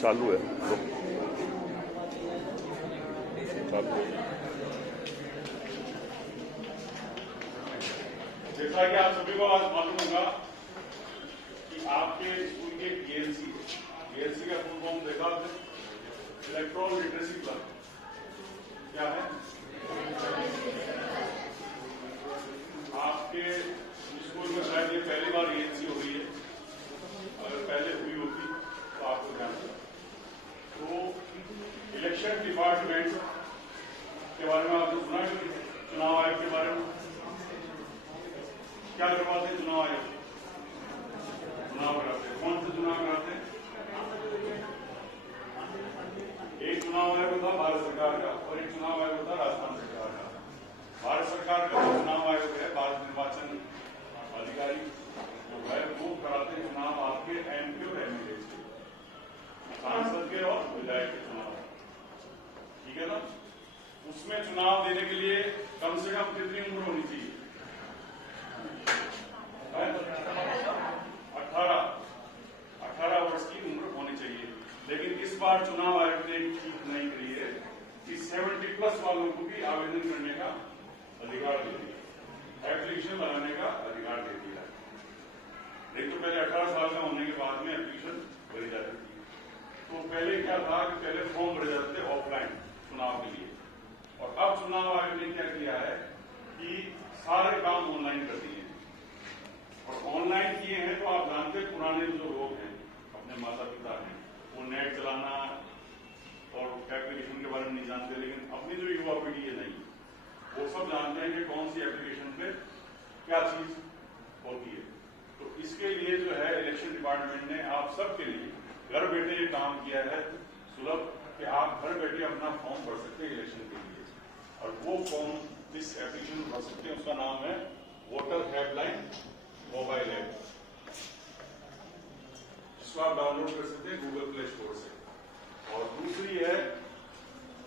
चालू है तो चालू। जैसा कि आप सभी को आज मालूम होगा कि आपके स्कूल के ईएलसी का फुल फॉर्म देखा आपने, इलेक्ट्रॉन लिटरेसी क्लब क्या है? आपके स्कूल में शायद ये पहली बार ईएलसी हो रही है, अगर पहले हुई होती तो आपको ध्यान रखना। तो इलेक्शन डिपार्टमेंट के बारे में आपने सुना है, चुनाव आयोग के बारे में क्या करवाते हैं? चुनाव आयोग चुनाव कराते हैं। कौन से चुनाव कराते हैं? एक चुनाव आयोग होता भारत सरकार का और एक चुनाव आयोग होता राजस्थान सरकार का। भारत सरकार का जो चुनाव आयोग है, भारत निर्वाचन अधिकारी जो है, वो कराते हैं चुनाव आपके एमपी और एमएलए के, सांसद के और विधायक के चुनाव, ठीक है ना? उसमें चुनाव देने के लिए कम से कम कितनी उम्र होनी चाहिए? 18 वर्ष की उम्र होनी चाहिए। लेकिन इस बार चुनाव आयोग ने एक चीज नहीं करी है कि 70+ वालों को भी आवेदन करने का अधिकार दे दिया, एप्लीकेशन लगाने का अधिकार दे दिया। नहीं तो पहले 18 साल का होने के बाद में एप्लीकेशन भरी जाती थी। तो पहले क्या था कि पहले फॉर्म भरे जाते थे ऑफलाइन चुनाव के लिए, और अब चुनाव आयोग ने क्या किया है कि सारे काम ऑनलाइन कर दिए हैं। और ऑनलाइन किए हैं तो आप जानते हैं, पुराने जो लोग हैं, अपने माता पिता हैं, वो नेट चलाना और एप्लीकेशन के बारे में नहीं जानते, लेकिन अपनी जो युवा पीढ़ी है नहीं, वो सब जानते हैं कि कौन सी एप्लीकेशन पे क्या चीज होती है। तो इसके लिए जो है इलेक्शन डिपार्टमेंट ने आप सबके लिए घर बैठे ये काम किया है सुलभ, कि आप घर बैठे अपना फॉर्म भर सकते हैं इलेक्शन के लिए। और वो फॉर्म इस एप्लीकेशन भर सकते हैं, उसका नाम है वोटर हेल्पलाइन मोबाइल ऐप, जिसको आप डाउनलोड कर सकते हैं गूगल प्ले स्टोर से। और दूसरी है,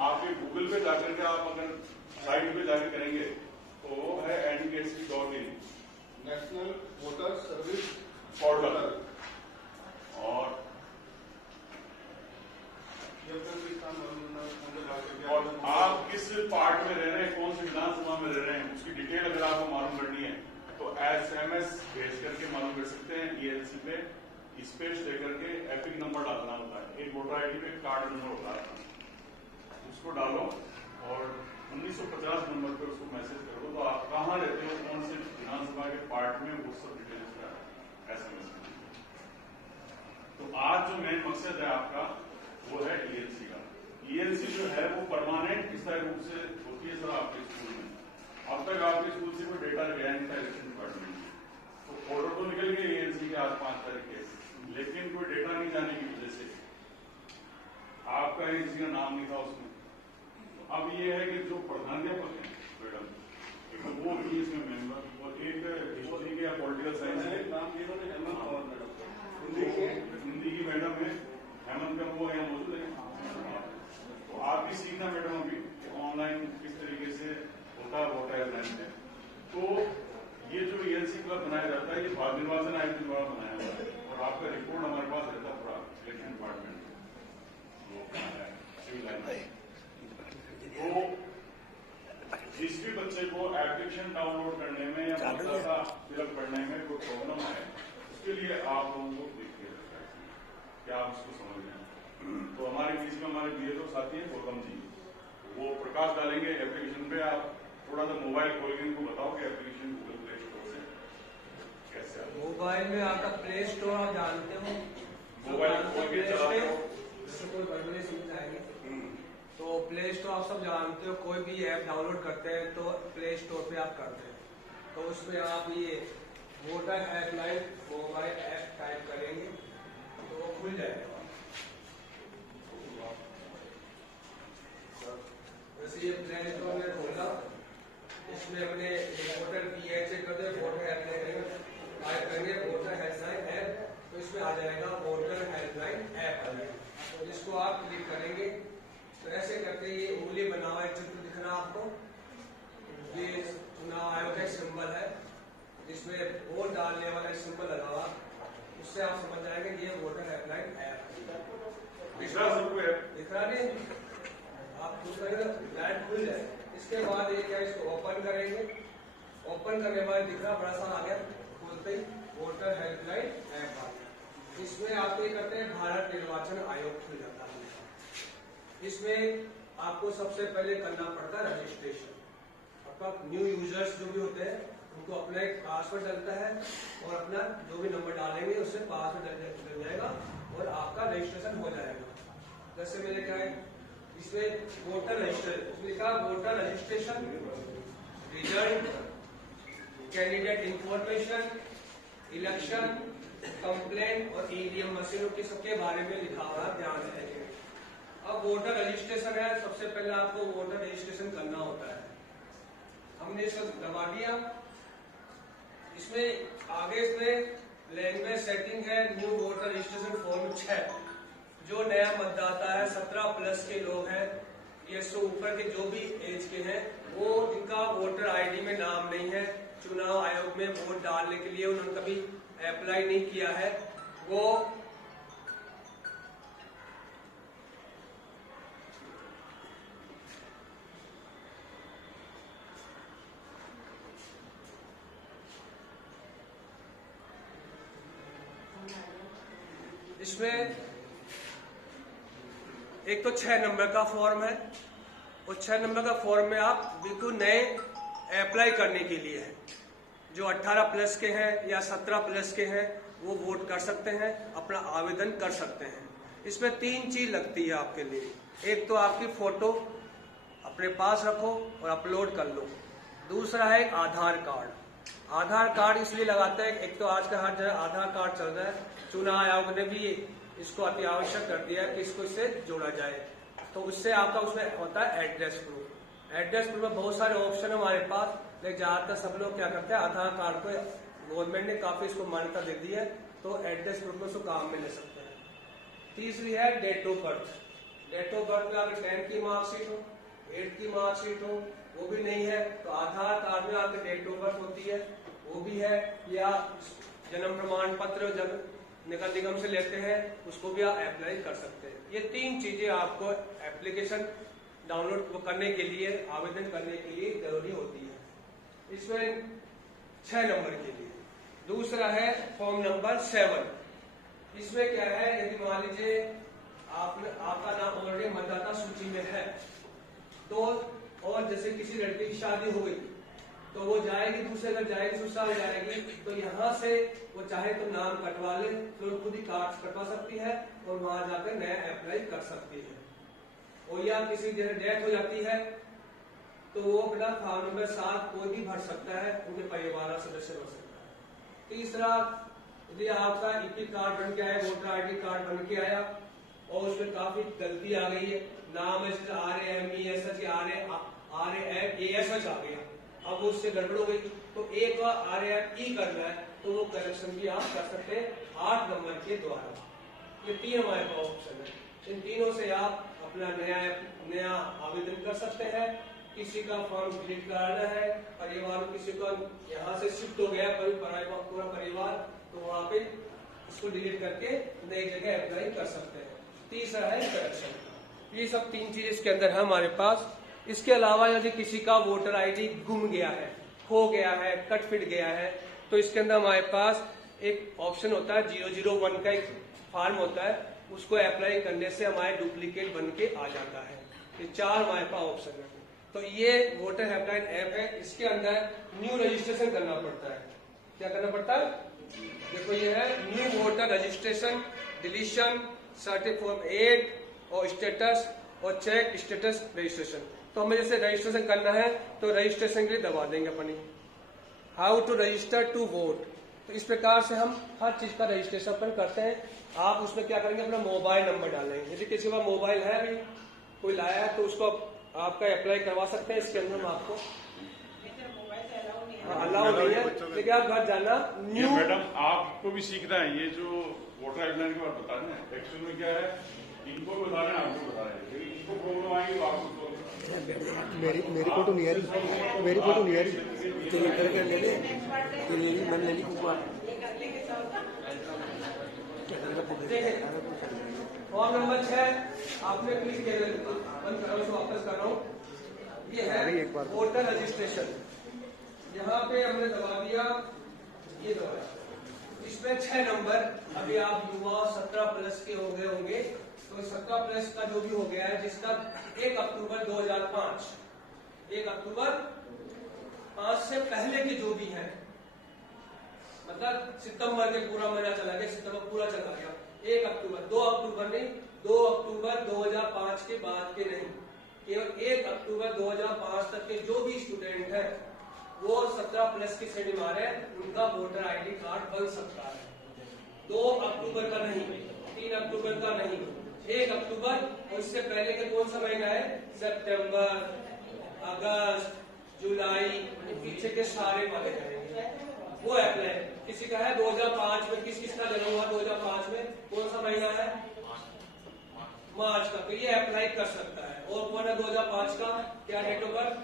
आपके गूगल पे जाकर के आप अगर साइट पे जाकर करेंगे तो वो है ndkc.in, national voter service portal. और आप किस पार्ट में रह रहे हैं, कौन सी विधानसभा में रह रहे हैं, उसकी डिटेल अगर आपको मालूम करनी है तो SMS भेज करके मालूम कर सकते हैं। ईएलसी पे स्पेस देकर के एपिक नंबर डालना होता है, एक वोटर आईडी पे कार्ड नंबर होता है, उसको डालो और 1950 नंबर पे उसको मैसेज कर दो। तो आप कहाँ रहते हो, कौन से विधानसभा के पार्ट में, वो सब डिटेल्स का SMS। तो आज जो मेन मकसद है आपका वो है ईएलसी का। ईएलसी जो है वो परमानेंट स्थायी रूप से होती है सर आपके स्कूल में। अब तक आपके स्कूल से कोई डेटा गया नहीं था इलेक्शन डिपार्टमेंट में, तो ऑर्डर तो निकल गए ईएलसी के आज 5 तारीख के, लेकिन कोई डेटा नहीं जाने की वजह से आपका ईएलसी का नाम नहीं था उसमें। तो अब ये है कि जो प्रधानाध्यापक है मैडम, तो वो भी इसमें मेंबर, और एक हिस्ट्री के या पॉलिटिकल साइंस है, हिंदी की मैडम है हेमंत का, वो यहाँ मौजूद है। तो आप भी सीखना मैडम अभी ऑनलाइन किस तरीके से होता है वोटर हेल्पलाइन में। तो ये जो ईएलसी क्लब बनाया जाता है, ये भारत निर्वाचन आयोग के द्वारा बनाया जाता है, और आपका रिपोर्ट हमारे पास रहता है पूरा इलेक्शन डिपार्टमेंट में। तो जिस भी बच्चे को एप्लीकेशन डाउनलोड करने में या मतदाता फिलअप करने में कोई प्रॉब्लम है, उसके लिए आप लोगों को देखिए क्या आप उसको समझ रहे हैं। तो हमारे बीच में हमारे बीएलओ साथी है गौतम जी, वो प्रकाश डालेंगे एप्लीकेशन पे। आप थोड़ा सा मोबाइल खोल के इनको बताओ कि एप्लीकेशन गूगल प्ले स्टोर से कैसे आप मोबाइल में आपका प्ले स्टोर आप जानते हो, मोबाइल खोल के चलाते हो, इससे कोई बड़बड़े समझ आएगी। तो प्ले स्टोर आप सब जानते हो, कोई भी ऐप डाउनलोड करते हैं तो प्ले स्टोर पे आप करते हैं, तो उसमें आप ये voter helpline mobile app type करेंगे तो वो खुल जाएगा। वैसे ये प्ले स्टोर में खोला, इसमें अपने वोटर PH कर दे, वोटर हेल्पलाइन टाइप करेंगे, वोटर हेल्पलाइन ऐप, तो इसमें आ जाएगा वोटर हेल्पलाइन ऐप आ जाएगा। तो जिसको आप क्लिक करेंगे तो ऐसे करके ये उंगली बना हुआ एक चित्र दिखना आपको, ये चुनाव आयोग का सिंबल है, जिसमें वोट डालने वाला सिंबल लगा हुआ, करेंगे लाइट खुल जाए। इसके बाद ये क्या, इसको ओपन करेंगे। ओपन करने के बाद दिख रहा बड़ा सा आ गया, खोलते ही वोटर हेल्पलाइन ऐप आ गया। इसमें आप ये करते हैं भारत निर्वाचन आयोग खुल जाता है। इसमें आपको सबसे पहले करना पड़ता है रजिस्ट्रेशन। आपका न्यू यूजर्स जो भी होते हैं उनको अपना एक पासवर्ड डलता है और अपना जो भी नंबर डालेंगे उससे पासवर्ड डल जाएगा और आपका रजिस्ट्रेशन हो जाएगा। जैसे मैंने क्या है इसमें वोटर रजिस्टर, इसमें लिखा voter registration, result, candidate information, election, complaint और ईवीएम मशीनों के सबके बारे में लिखा हुआ है, ध्यान से देखिए। अब वोटर रजिस्ट्रेशन है, सबसे पहले आपको वोटर रजिस्ट्रेशन करना होता है। हमने इसको दबा दिया। इसमें आगे इसमें लैंग्वेज सेटिंग है, न्यू वोटर रजिस्ट्रेशन फॉर्म 6। जो नया मतदाता है 17 प्लस के लोग हैं, ये 100 ऊपर के जो भी एज के हैं, वो जिनका वोटर आईडी में नाम नहीं है, चुनाव आयोग में वोट डालने के लिए उन्होंने कभी अप्लाई नहीं किया है, वो इसमें एक तो 6 नंबर का फॉर्म है और 6 नंबर का फॉर्म में आप बिल्कुल नए अप्लाई करने के लिए है। जो 18 प्लस के हैं या 17 प्लस के हैं वो वोट कर सकते हैं, अपना आवेदन कर सकते हैं। इसमें 3 चीज लगती है आपके लिए। एक तो आपकी फोटो अपने पास रखो और अपलोड कर लो। दूसरा है आधार कार्ड। आधार कार्ड इसलिए लगाते हैं, एक तो आज का हर जगह आधार कार्ड चल रहा है, चुनाव आयोग ने भी इसको अति आवश्यक कर दिया है कि इसको इससे जोड़ा जाए। तो उससे आपका उसमें होता है एड्रेस प्रूफ। एड्रेस प्रूफ में बहुत सारे ऑप्शन है हमारे पास, लेकिन ज्यादातर सब लोग क्या करते हैं, आधार कार्ड को गवर्नमेंट ने काफी इसको मान्यता दे दी है, तो एड्रेस प्रूफ में उसको काम में ले सकते हैं। तीसरी है date of birth. Date of birth में आपके 10 की मार्कशीट हो, 8 की मार्कशीट हो, वो भी नहीं है तो आधार कार्ड में आपकी डेट ऑफ बर्थ होती है, वो भी है, या जन्म प्रमाण पत्र जब निगम निगम से लेते हैं उसको भी आप अप्लाई कर सकते हैं। ये 3 चीजें आपको एप्लीकेशन डाउनलोड करने के लिए, आवेदन करने के लिए जरूरी होती है। इसमें 6 नंबर के लिए। दूसरा है फॉर्म नंबर 7। इसमें क्या है, यदि मान लीजिए आपका नाम ऑलरेडी मतदाता सूची में है तो, और जैसे किसी लड़के की शादी हो गई तो वो जाएगी दूसरे घर जाएगी, ससुराल जाएगी, तो यहाँ से वो चाहे तो नाम कटवा ले, तो खुद ही कार्ड कटवा सकती है और वहां जाकर नया अप्लाई कर सकती है। और या किसी जगह डेथ हो जाती है तो वो अपना फॉर्म नंबर 7 कोई भी भर सकता है, उनके परिवार सदस्य भर सकता है। तीसरा, यदि आपका ईपी कार्ड बन के आया, वोटर आईडी कार्ड बन के आया और उसमें काफी गलती आ गई है, नाम RAMESH आ गया, अब उससे गड़बड़ हो गई तो एक बार RAME करना है तो वो करेक्शन भी आप कर सकते हैं 8 नंबर के द्वारा। ये 3 हमारे पास ऑप्शन है। इन तीनों से आप अपना नया आवेदन कर सकते हैं। किसी का फॉर्म डिलीट कराना है, परिवार किसी का यहाँ से शिफ्ट हो गया पूरा परिवार, तो वहाँ पे उसको डिलीट करके नई जगह अप्लाई कर सकते हैं। तीसरा है करेक्शन। ये सब 3 चीज इसके अंदर है हमारे पास। इसके अलावा यदि किसी का वोटर आईडी गुम गया है, खो गया है, कट फिट गया है, तो इसके अंदर हमारे पास एक ऑप्शन होता है 001 का एक फॉर्म होता है, उसको अप्लाई करने से हमारे डुप्लीकेट बन के आ जाता है। ये 4 हमारे पास ऑप्शन है। तो ये वोटर हेल्पलाइन ऐप है, इसके अंदर न्यू रजिस्ट्रेशन करना पड़ता है। क्या करना पड़ता है, देखो ये है new voter registration, deletion, certificate form 8 और स्टेटस और चेक स्टेटस रजिस्ट्रेशन। तो हमें जैसे रजिस्ट्रेशन करना है तो रजिस्ट्रेशन के लिए दबा देंगे अपनी how to register to vote. तो इस प्रकार से हम हर चीज का रजिस्ट्रेशन अपन करते हैं। आप उसमें क्या करेंगे, अपना मोबाइल नंबर डालेंगे। यदि किसी का मोबाइल है भी कोई लाया है तो उसको आपका अप्लाई करवा सकते हैं। इसके अंदर हम आपको अलाउ नहीं है, लेकिन आप घर जाना न्यू। मैडम आपको भी सीखना है, ये जो वोटर हेल्पलाइन के बारे में बता रहे हैं, एक्चुअल में क्या है, इनको भी बता रहे हैं, आपको बता रहे हैं, इनको प्रॉब्लम आएगी तो आपको मेरी फोटो नहीं आ रही, मेरी फोटो नहीं आ रही। ले ली मैंने ले ली। फॉर्म नंबर 6 आपने क्लिक किया, बंद कर रहा हूँ, वापस कर रहा हूँ। ये है वोटर रजिस्ट्रेशन। यहाँ पे हमने दबा दिया, ये दबाया। इसमें 6 नंबर, अभी आप युवा 17 प्लस के हो गए होंगे, तो 17 प्लस का जो भी हो गया है, जिसका 1 अक्टूबर 2005, 1 अक्टूबर 5 से पहले के जो भी हैं, मतलब सितंबर के पूरा महीना चला गया, सितंबर पूरा चला गया, 1 अक्टूबर, 2 अक्टूबर नहीं, 2 अक्टूबर 2005 के बाद के नहीं, केवल 1 अक्टूबर 2005 तक के जो भी स्टूडेंट हैं वो 17 प्लस की श्रेणी में आ रहे हैं, उनका वोटर आईडी कार्ड बन सकता है। 2 अक्टूबर का नहीं, 3 अक्टूबर का नहीं, 1 अक्टूबर, और इससे पहले के कौन सा महीना है, सितंबर, अगस्त, जुलाई, पीछे के सारे माने जाएंगे, वो अप्लाई। किसी का है 2005 में, किस का जन्म हुआ 2005 में, कौन सा महीना है, मार्च का, तो ये अप्लाई कर सकता है। और कौन है 2005 का, क्या डेट ऑफ बर्थ,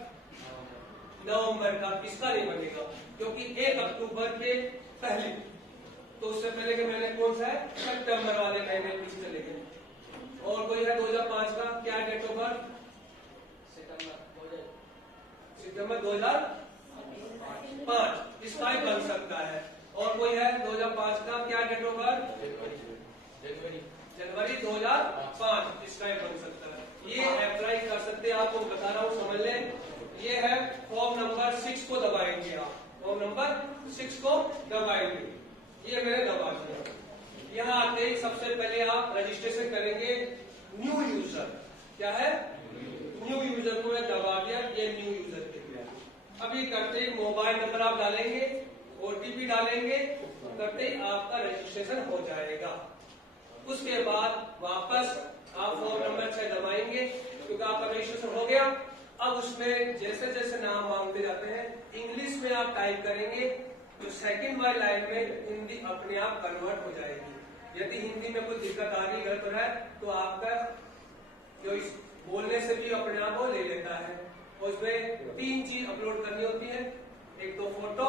नवंबर का, किसका नहीं बनेगा, क्योंकि 1 अक्टूबर के पहले, तो उससे पहले के महीने कौन सा है, सितंबर वाले महीने किस चले गए। और कोई है 2005 का, क्या डेट ऑफ बर्थ, सितंबर 2005, इसका ही बन सकता है। और कोई है 2005 का, क्या डेट ऑफ बर्थ, जनवरी 2005, इसका ही बन सकता है। ये अप्लाई कर सकते हैं, आपको बता रहा हूँ, समझ लें। ये है फॉर्म नंबर 6 को दबाएंगे आप, फॉर्म नंबर 6 को दबाएंगे, ये मैंने दबा दिया। यहाँ आते ही सबसे पहले आप रजिस्ट्रेशन करेंगे न्यू यूजर, क्या है, न्यू यूजर को मैं दबा दिया, ये न्यू यूजर के लिए। अभी करते ही मोबाइल नंबर आप डालेंगे, OTP डालेंगे, करते ही आपका रजिस्ट्रेशन हो जाएगा। उसके बाद वापस आप फॉर्म नंबर 6 दबाएंगे, क्योंकि आपका रजिस्ट्रेशन हो गया। अब उसमें जैसे जैसे नाम मांगते जाते हैं, इंग्लिश में आप टाइप करेंगे, तो सेकंड वाली लाइन में हिंदी अपने आप कन्वर्ट हो जाएगी। यदि हिंदी में कोई दिक्कत आ रही, गलत हो रहा है, तो आपका जो इस बोलने से भी अपने आप वो ले लेता है। और उसमें 3 चीज अपलोड करनी होती है, एक तो फोटो,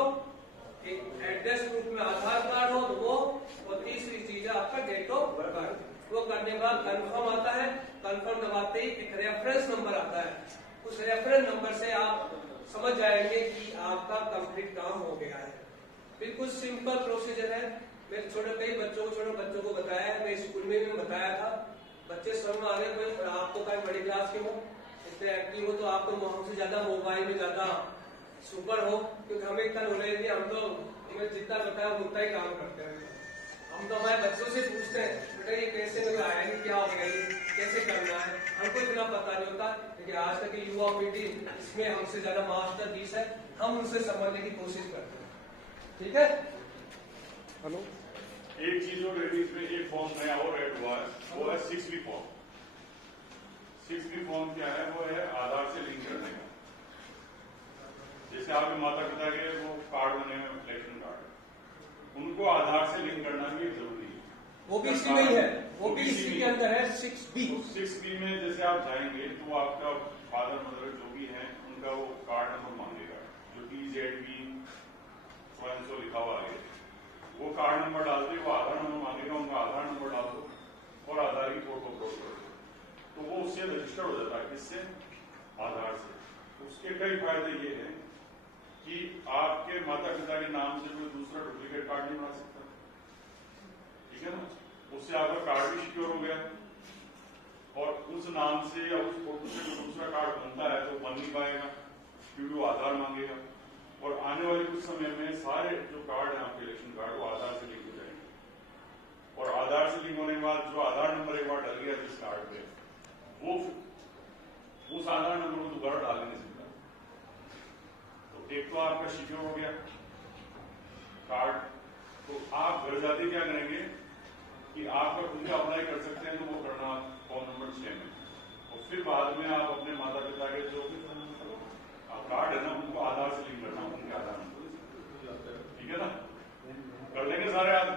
एक एड्रेस प्रूफ में आधार कार्ड हो तो वो, और तीसरी चीज है आपका डेट ऑफ बर्थ। वो करने के बाद कंफर्म आता है, कंफर्म दबाते ही एक रेफरेंस नंबर आता है, उस रेफरेंस नंबर से आप समझ जाएंगे कि आपका कंप्लीट काम हो गया है। बिल्कुल सिंपल प्रोसीजर है। मैं कई बच्चों को बताया है, मैं स्कूल में भी बताया था, बच्चे समझ में आ रहे हैं। आपको कहीं बड़ी क्लास के हो, इतने एक्टिव हो, तो आप तो हमसे ज्यादा मोबाइल में ज्यादा सुपर हो, क्योंकि हमें इतना नॉलेज नहीं, हम तो हमें जितना बताया उतना ही काम करते हैं। हम तो हमारे बच्चों से पूछते हैं, बेटा ये कैसे मुझे आया नहीं, क्या हो गया, ये कैसे करना है, हमको इतना पता नहीं होता। लेकिन आज तक की युवा पीढ़ी इसमें हमसे ज्यादा मास्टर 20 है, हम उनसे समझने की कोशिश करते हैं। ठीक है, हेलो। एक चीज और इसमें एक फॉर्म नया और ऐड हुआ है, वो है 6B फॉर्म। 6B फॉर्म क्या है, वो है आधार से लिंक करने का। जैसे आपके माता पिता के वो कार्ड बने हुए, इलेक्शन कार्ड, उनको आधार से लिंक करना भी जरूरी है। वो भी इसी में ही है, वो भी इसी के अंदर है 6B। 6B में जैसे आप जाएंगे तो आपका फादर मदर जो भी है उनका वो कार्ड नंबर मांगेगा, जो TZB सो लिखा हुआ है, वो कार्ड नंबर डालते, वो आधार नंबर मांगेगा, उनका आधार नंबर डाल दो और आधार की फोटो अपलोड कर दो, तो वो उससे रजिस्टर हो जाता है। किससे, आधार से। उसके कई फायदे ये हैं कि आपके माता पिता के नाम से कोई दूसरा डुप्लीकेट कार्ड नहीं बना सकता, ठीक है ना, उससे आपका कार्ड भी सिक्योर हो गया। और उस नाम से या उस फोटो से कोई दूसरा कार्ड बनता है तो बन नहीं पाएगा, क्योंकि वो आधार मांगेगा। और आने वाले कुछ समय में सारे जो कार्ड है आपके इलेक्शन कार्ड, वो आधार से लिंक हो जाएंगे। और आधार से लिंक होने के बाद जो आधार नंबर एक बार डल गया जिस कार्ड पे, वो उस आधार नंबर को दोबारा डाल नहीं सकता। तो एक तो आपका सिक्योर हो गया कार्ड। तो आप घर जाते क्या करेंगे कि आपका खुद अप्लाई कर सकते हैं, तो वो करना फॉर्म नंबर 6 में। और फिर बाद में आप अपने माता पिता के जो भी कार्ड है ना, उनको आधार से लिंक करना, उनके आधार नंबर, ठीक है ना, कर लेंगे सारे आप।